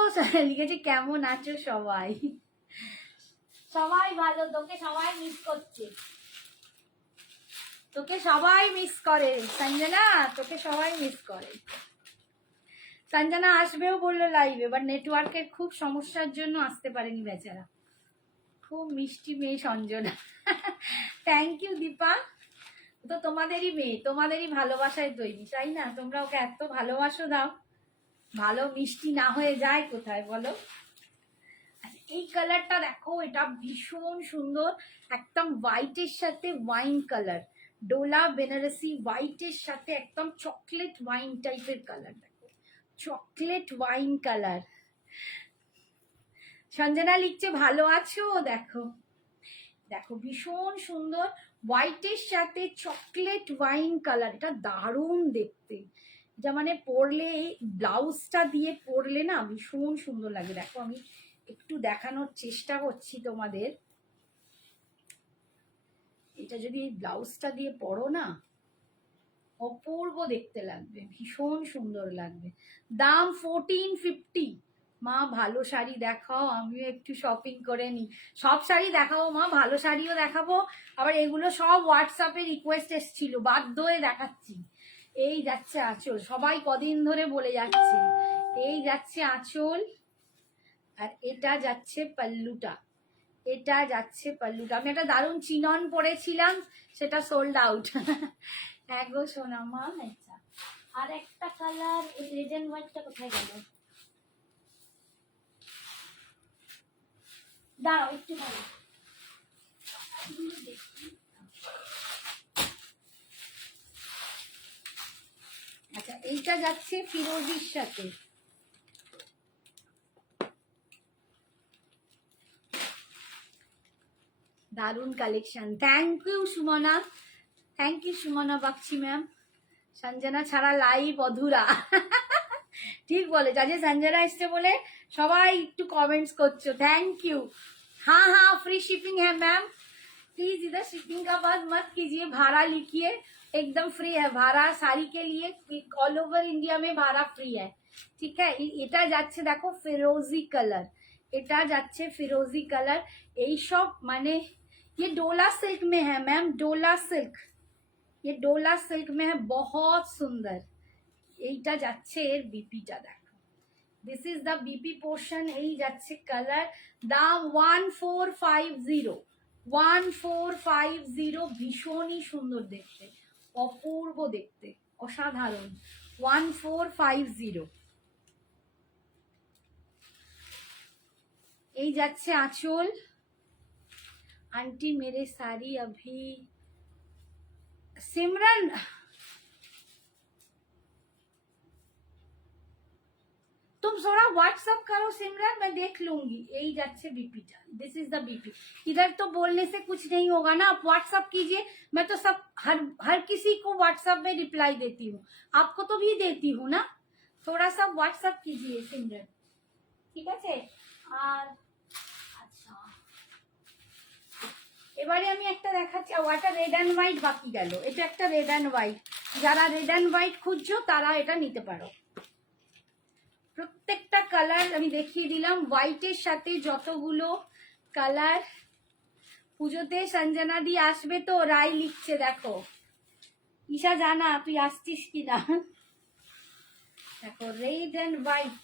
লিখেছে কেমন আছো সবাই, সবাই ভালো, তোকে সবাই মিস করছে, তোকে সবাই মিস করে সঞ্জনা, তোকে সবাই মিস করে। সঞ্জনা আসবেও বললো লাইভে, বাট নেটওয়ার্কের খুব সমস্যার জন্য আসতে পারেনি বেচারা। খুব মিষ্টি মেয়ে সঞ্জনা। থ্যাংক ইউ দীপা, তো তোমাদেরই মেয়ে, তোমাদেরই ভালোবাসায় তৈরি, তাই না? তোমরা ওকে এত ভালোবাসো দাও, ভালো মিষ্টি না হয়ে যায় কোথায় বলো। এই কালারটা দেখো, এটা ভীষণ সুন্দর, একদম হোয়াইটের সাথে ওয়াইন কালার, ডোলা বেনারসি হোয়াইটের সাথে একদম চকলেট ওয়াইন টাইপের কালার, দেখো চকলেট ওয়াইন কালার। সঞ্জনা লিখছে ভালো আছো, দেখো দেখো ভীষণ সুন্দর, হোয়াইটের সাথে চকলেট ওয়াইন কালার, এটা দারুণ দেখতে। এটা মানে পরলে, ব্লাউজটা দিয়ে পরলে না ভীষণ সুন্দর লাগে। দেখো আমি একটু দেখানোর চেষ্টা করছি তোমাদের, এটা যদি ব্লাউজটা দিয়ে পরো না অপূর্ব দেখতে লাগবে, ভীষণ সুন্দর লাগবে। দাম 1450। মা ভালো শাড়ি দেখাও, আমিও একটু শপিং করে নিই। সব শাড়ি দেখাবো মা, ভালো শাড়িও দেখাবো, আবার এগুলো সব হোয়াটসঅ্যাপে রিকোয়েস্ট এসেছিল, বাধ্য হয়ে দেখাচ্ছি। এই যাচ্ছে আঁচল, সবাই কদিন ধরে বলে যাচ্ছে। এই যাচ্ছে আঁচল, আর এটা যাচ্ছে পাল্লুটা, এটা যাচ্ছে পাল্লুটা। আমি একটা দারুণ চিনন পরেছিলাম, সেটা সোল্ড আউট। হ্যাঁ গো সোনা মা। আচ্ছা আর একটা কালার, এই রেড এন্ড হোয়াইটটা কোথায় গেল, দাঁড়াও একটু ভালো। আচ্ছা এইটা যাচ্ছে ফিরোজির সাথে, দারুণ collection. Thank you Sumana, thank you Sumana Bagchi ma'am. Sanjana ছাড়া লাইভ অধুরা। ঠিক বলে, আজকে সঞ্জনা এসছে বলে সবাই একটু কমেंट्स করছো, থ্যাংক ইউ। हाँ हाँ फ्री शिपिंग है मैम, प्लीज इधर शिपिंग का बात मत कीजिए, भाड़ा लिखिए, एकदम फ्री है भाड़ा, साड़ी के लिए ऑल ओवर इंडिया में भाड़ा फ्री है, ठीक है। এটা যাচ্ছে দেখো ফিরোজি কালার, এটা যাচ্ছে ফিরোজি কালার। এই সব মানে ये डोला सिल्क में है मैम, डोला सिल्क, ये डोला सिल्क में है, बहुत सुंदर। এইটা যাচ্ছে এর বিপিটা দেখো, this is the BP portion. এই যাচ্ছে কালার, দাম 1450, 1450। ভীষণই সুন্দর দেখতে, অপূর্ব দেখতে, অসাধারণ 1450। এই যাচ্ছে আঁচল। आंटी मेरे साड़ी अभी सिमरन तुम थोड़ा व्हाट्सअप करो सिमरन, मैं देख लूंगी। यही जाच्छे बीपीटा, दिस इज द बीपी। इधर तो बोलने से कुछ नहीं होगा ना, आप व्हाट्सअप कीजिए। मैं तो सब हर किसी को व्हाट्सअप में रिप्लाई देती हूँ, आपको तो भी देती हूँ ना। थोड़ा सा व्हाट्सअप कीजिए सिमरन, ठीक है। আর আচ্ছা এবারে আমি একটা দেখাচ্ছি, ওটা রেড অ্যান্ড হোয়াইট বাকি গেল। এটা একটা রেড অ্যান্ড হোয়াইট, যারা রেড অ্যান্ড হোয়াইট খুঁজছো তারা এটা নিতে পারো। প্রত্যেকটা কালার আমি দেখিয়ে দিলাম, হোয়াইটের সাথে যতগুলো কালার। পুজোতে সঞ্জনা দি আসবে তো, রায় লিখছে দেখো। ঈশা জানা তুই আসছিস কিনা দেখো, রেড অ্যান্ড হোয়াইট।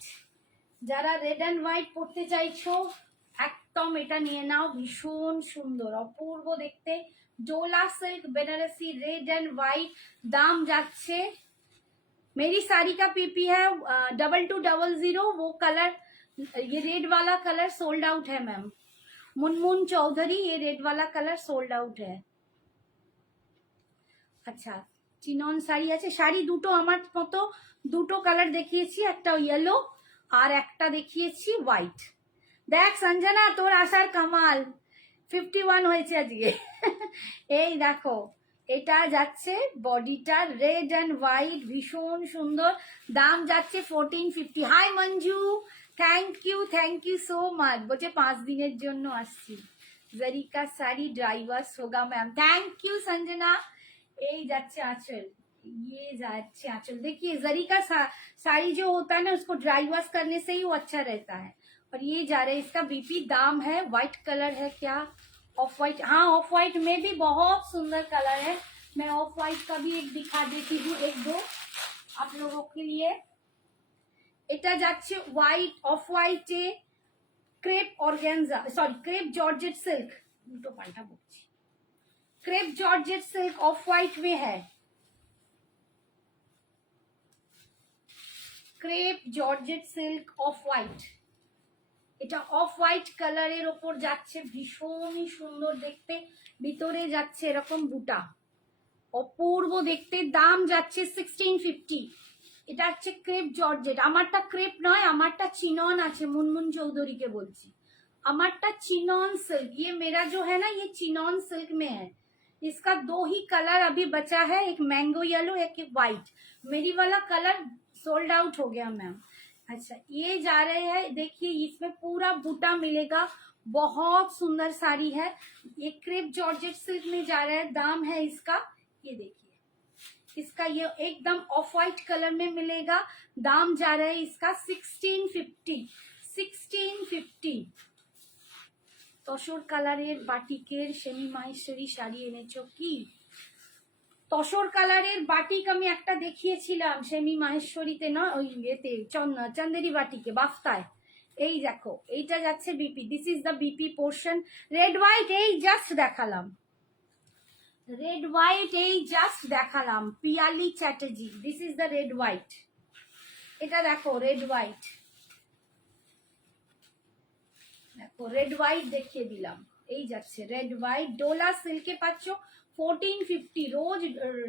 যারা রেড অ্যান্ড হোয়াইট পড়তে চাইছো একদম এটা নিয়ে নাও, ভীষণ সুন্দর অপূর্ব দেখতে। Dola silk Banarasi red and white, दाम যাচ্ছে। मेरी साड़ी का पीपी है 2200, वो कलर ये रेड वाला कलर सोल्ड आउट है मैम। मुनमुन चौधरी, ये रेड वाला कलर सोल्ड आउट है। আচ্ছা চিনন শাড়ি আছে, শাড়ি দুটো আমার মতো দুটো কালার দেখিয়েছি, একটা ইয়েলো আর একটা দেখিয়েছি হোয়াইট। দেখ সঞ্জনা তোর আসার কামাল, 51 হয়েছে আজকে এই দেখো এটা যাচ্ছে বডিটা রেড এন্ড হোয়াইট, ভীষণ সুন্দর। দাম যাচ্ছে 1450। Hi Manju, thank you so much. বলছে 5 দিনের জন্য আসছি। জরিকা শাড়ি ড্রাইভার্স হোগা ম্যাম, থ্যাংক ইউ সঞ্জনা। এই যাচ্ছে আঁচল, ये जाच्छे आंचल। देखिए जरी का साड़ी जो होता है ना, उसको ड्राई वॉश करने से ही वो अच्छा रहता है। और ये जा रहा है, इसका बीपी दाम है। व्हाइट कलर है क्या, ऑफ व्हाइट? हाँ ऑफ व्हाइट में भी बहुत सुंदर कलर है। मैं ऑफ व्हाइट का भी एक दिखा देती हूँ, एक दो आप लोगों के लिए। এটা যাচ্ছে হোয়াইট, অফ হোয়াইটে crepe organza, sorry crepe georgette silk, उल्टो पाल्टा बोलছি। Crepe georgette silk off white में है, crepe georgette silk off white. এটা অফ হোয়াইট কালারের ওপর যাচ্ছে, ভীষণই সুন্দর দেখতে। ভিতরে যাচ্ছে এরকম বুটা, অপূর্ব দেখতে। দাম যাচ্ছে 1650। এটা হচ্ছে ক্রেপ জর্জেট। আমারটা ক্রেপ নয়, আমারটা চিনন আছে, মুনমুন চৌধুরীকে বলছি। আমারটা চিনন सिल्क, ये मेरा जो है ना ये चिनॉन सिल्क में है। इसका 2 ही कलर अभी बचा है, एक मैंगो येलो एक व्हाइट। मेरी वाला कलर सोल्ड आउट हो गया मैम। अच्छा ये जा रहे हैं, देखिए इसमें पूरा बूटा मिलेगा, बहुत सुंदर साड़ी है। ये क्रेप जॉर्जेट सिल्क में जा रहा है। दाम है इसका, ये देखिए इसका ये एकदम ऑफ व्हाइट कलर में मिलेगा। दाम जा रहा है इसका 1650। তসর কালারের বাটিকের সেমি মাহেশ্বরী শাড়ি এনেছো কি? তসর কালারের বাটিক আমি একটা দেখিয়েছিলাম সেমি মাহেশ্বরীতে, নয় ওই ইয়েতে চন্দেরি বাটিকে বাফতায়। এই দেখো এইটা যাচ্ছে BP, this is the BP portion. Red white এই জাস্ট দেখালাম, রেড হোয়াইট এই জাস্ট দেখালাম। Piyali Chatterjee, this is the red white. এটা দেখো রেড হোয়াইট, দেখো রেড হোয়াইট দেখিয়ে দিলাম। এই যাচ্ছে রেড হোয়াইট, ডোলা সিল্কে পাচ্ছ 1450। রোজ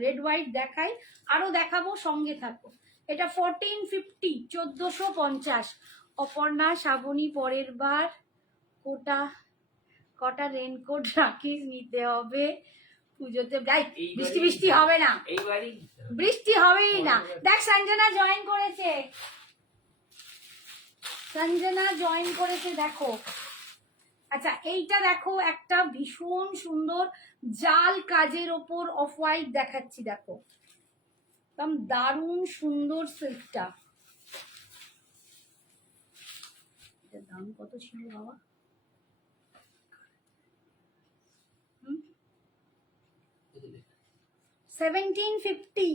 রেড হোয়াইট দেখাই, আরো দেখাবো, সঙ্গে থাকো। এটা 1450, 1450। অপর্ণা শ্রাবণী পরের বার কটা রেনকোট রাখিস, নিতে হবে পুজোতে। বৃষ্টি বৃষ্টি হবে না, বৃষ্টি হবেই না। দেখ সঞ্জনা জয়েন করেছে, সঞ্জনা জয়েন করেছে দেখো। আচ্ছা এইটা দেখো একটা ভীষণ সুন্দর জাল কাজের ওপর অফ হোয়াইট দেখাচ্ছি, দেখো একদম দারুণ সুন্দর সিল্কটা। এটার দাম কত ছিল বাবা? 1750,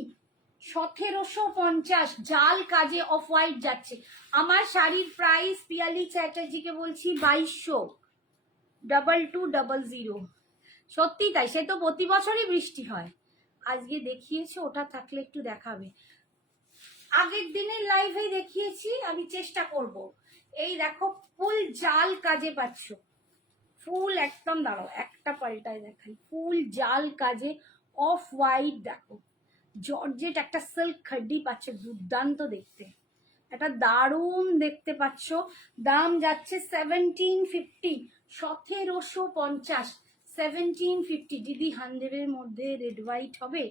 1750 জাল কাজে অফ হোয়াইট যাচ্ছে। আমার শাড়ির প্রাইস পিয়ালি চ্যাটার্জিকে বলছি 2200, 2200। সত্যি তাই, সে তো প্রতি বছরই বৃষ্টি হয়। আজকে দেখিয়েছি, ওটা থাকলে একটু দেখাবে। আগের দিনের লাইভে দেখিয়েছি, আমি চেষ্টা করব। এই দেখো ফুল জাল কাজে পাচ্ছ, ফুল একদম, দাঁড়াও একটা পাল্টায় দেখাই, ফুল জাল কাজে অফ হোয়াইট, দেখো জর্জেট একটা সিল্ক খাড্ডি পাচ্ছ, দুর্দান্ত দেখতে, এটা দারুণ দেখতে পাচ্ছ। দাম যাচ্ছে 1750, 1750, 1750। দিদি 100-এর মধ্যে রেড হোয়াইট হবে,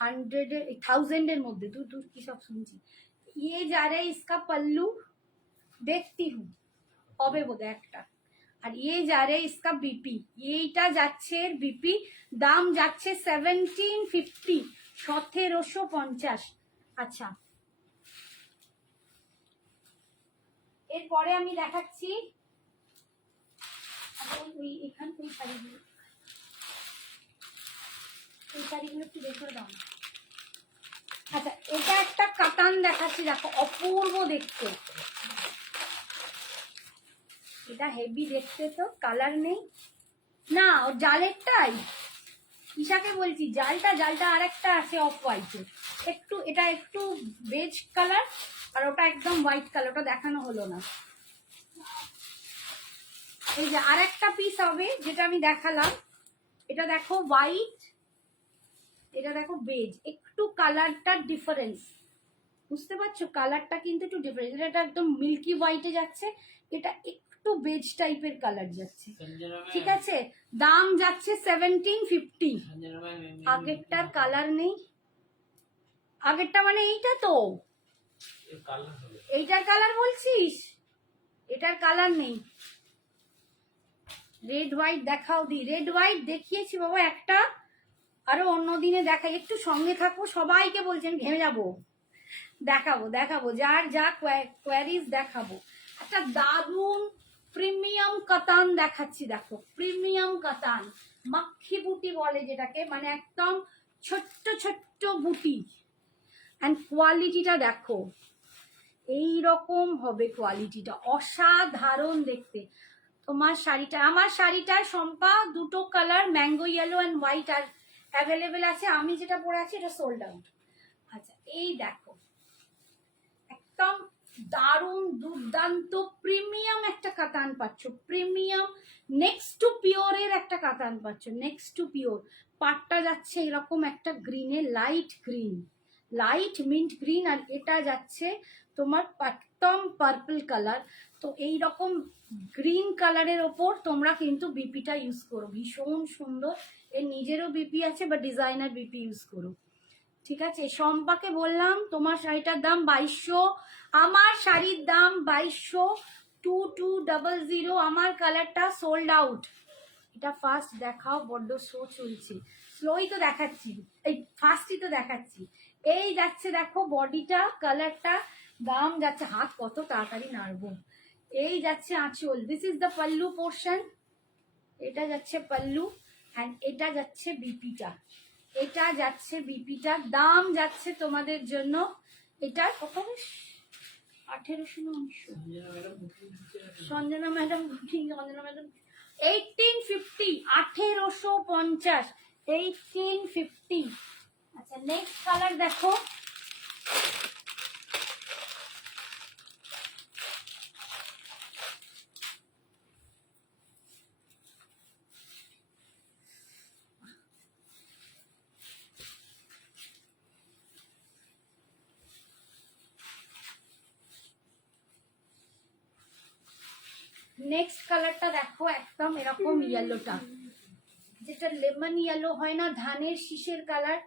100-এর 1000-এর মধ্যে, তুই কি সব শুনছি। ये जा रहा है इसका पल्लू, দেখতি হুম হবে বোধ একটা। আর ये जा रहा है इसका बीपी, এইটা যাচ্ছে বিপি, দাম যাচ্ছে 1750, 1750। আচ্ছা, এরপরে আমি দেখাচ্ছি এখান থেকে শাড়িগুলো, এই শাড়িগুলো একটু বের করে দাও। আচ্ছা, এটা একটা কাতান দেখাচ্ছি, দেখো অপূর্ব দেখতে, এটা হেভি দেখতে, তো কালার নেই না, ও জালেরটাই, ঈশাকে বলছি জালটা আর একটা আছে অফ হোয়াইটের, একটু এটা একটু বেজ কালার, আর ওটা একদম হোয়াইট কালার, ওটা দেখানো হলো না। এই যে আর একটা পিস হবে যেটা আমি দেখালাম, এটা দেখো হোয়াইট, এটা দেখো বেজ, একটু কালারটা ডিফারেন্স, বুঝতে পারছো, কালারটা কিন্তু একটু ডিফারেন্স, এটা একদম মিল্কি হোয়াইটে যাচ্ছে, এটা একটু বেজ টাইপের কালার যাচ্ছে, ঠিক আছে। দাম যাচ্ছে 1750। আগেরটার কালার নেই, আগেরটা মানে এইটা তো, এইটার কালার বলছিস, এটার কালার নেই। রেড হোয়াইট দেখাও দি, রেড হোয়াইট দেখিয়েছি বাবা একটা, আরো অন্য দিনে দেখাই, একটু সঙ্গে থাকবো, সবাইকে বলছেন ঘেমে যাবো, দেখাবো যার যা কোয়ারিজ দেখাবো। একটা দারুন প্রিমিয়াম কাতান দেখাচ্ছি, দেখো প্রিমিয়াম কাতান, মাক্ষি বুটি বলে যেটাকে, মানে একদম ছোট্ট ছোট্ট বুটি, এন্ড কোয়ালিটিটা দেখো, এই রকম হবে কোয়ালিটিটা, অসাধারণ দেখতে। তোমার শাড়িটা, আমার শাড়িটা শম্পা দুটো colour, mango yellow and white আর অ্যাভেলেবেল আছে, আমি যেটা পরে আছি এটা সোল্ড আউট। আচ্ছা, এই দেখো একদম দারুণ দুর্দান্ত প্রিমিয়াম একটা কাতান পাচ্ছ, প্রিমিয়াম নেক্সট টু পিওরের একটা কাতান পাচ্ছ, নেক্সট টু পিওর। পাটটা যাচ্ছে এরকম একটা গ্রিনে, light green, light mint green, আর এটা যাচ্ছে তোমার একদম পার্পল কালার। তো এই রকম গ্রিন কালারের ওপর তোমরা কিন্তু বিপিটা ইউজ করো, ভীষণ সুন্দর, এর নিজেরও বিপি আছে বা ডিজাইনার বিপি ইউজ করো, ঠিক আছে। শম্পাকে বললাম তোমার শাড়িটার দাম 2200, আমার শাড়ির দাম 2200, 2200। আমার কালারটা সোল্ড আউট, এটা ফার্স্ট দেখাও, বড্ড স্লো চলছে, স্লোই তো দেখাচ্ছি, এই ফার্স্টই তো দেখাচ্ছি। এই যাচ্ছে দেখো বডিটা, কালারটা, দাম যাচ্ছে, হাত কত তাড়াতাড়ি নাড়বো, এই যাচ্ছে আঁচল, this is the pallu portion, এটা যাচ্ছে পাল্লু, অ্যান্ড এটা যাচ্ছে বিপিটা, এটা যাচ্ছে বিপিটা, দাম যাচ্ছে তোমাদের জন্য, এটা কত, 1890, সঞ্জনা ম্যাডাম 1850, 1850, 1850। আচ্ছা, নেক্সট কালার দেখো, নেক্সট কালারটা দেখো, একদম এরকম ইয়েলোটা, যেটা লেমন ইয়েলো হয় না, ধানের শীষের কালার,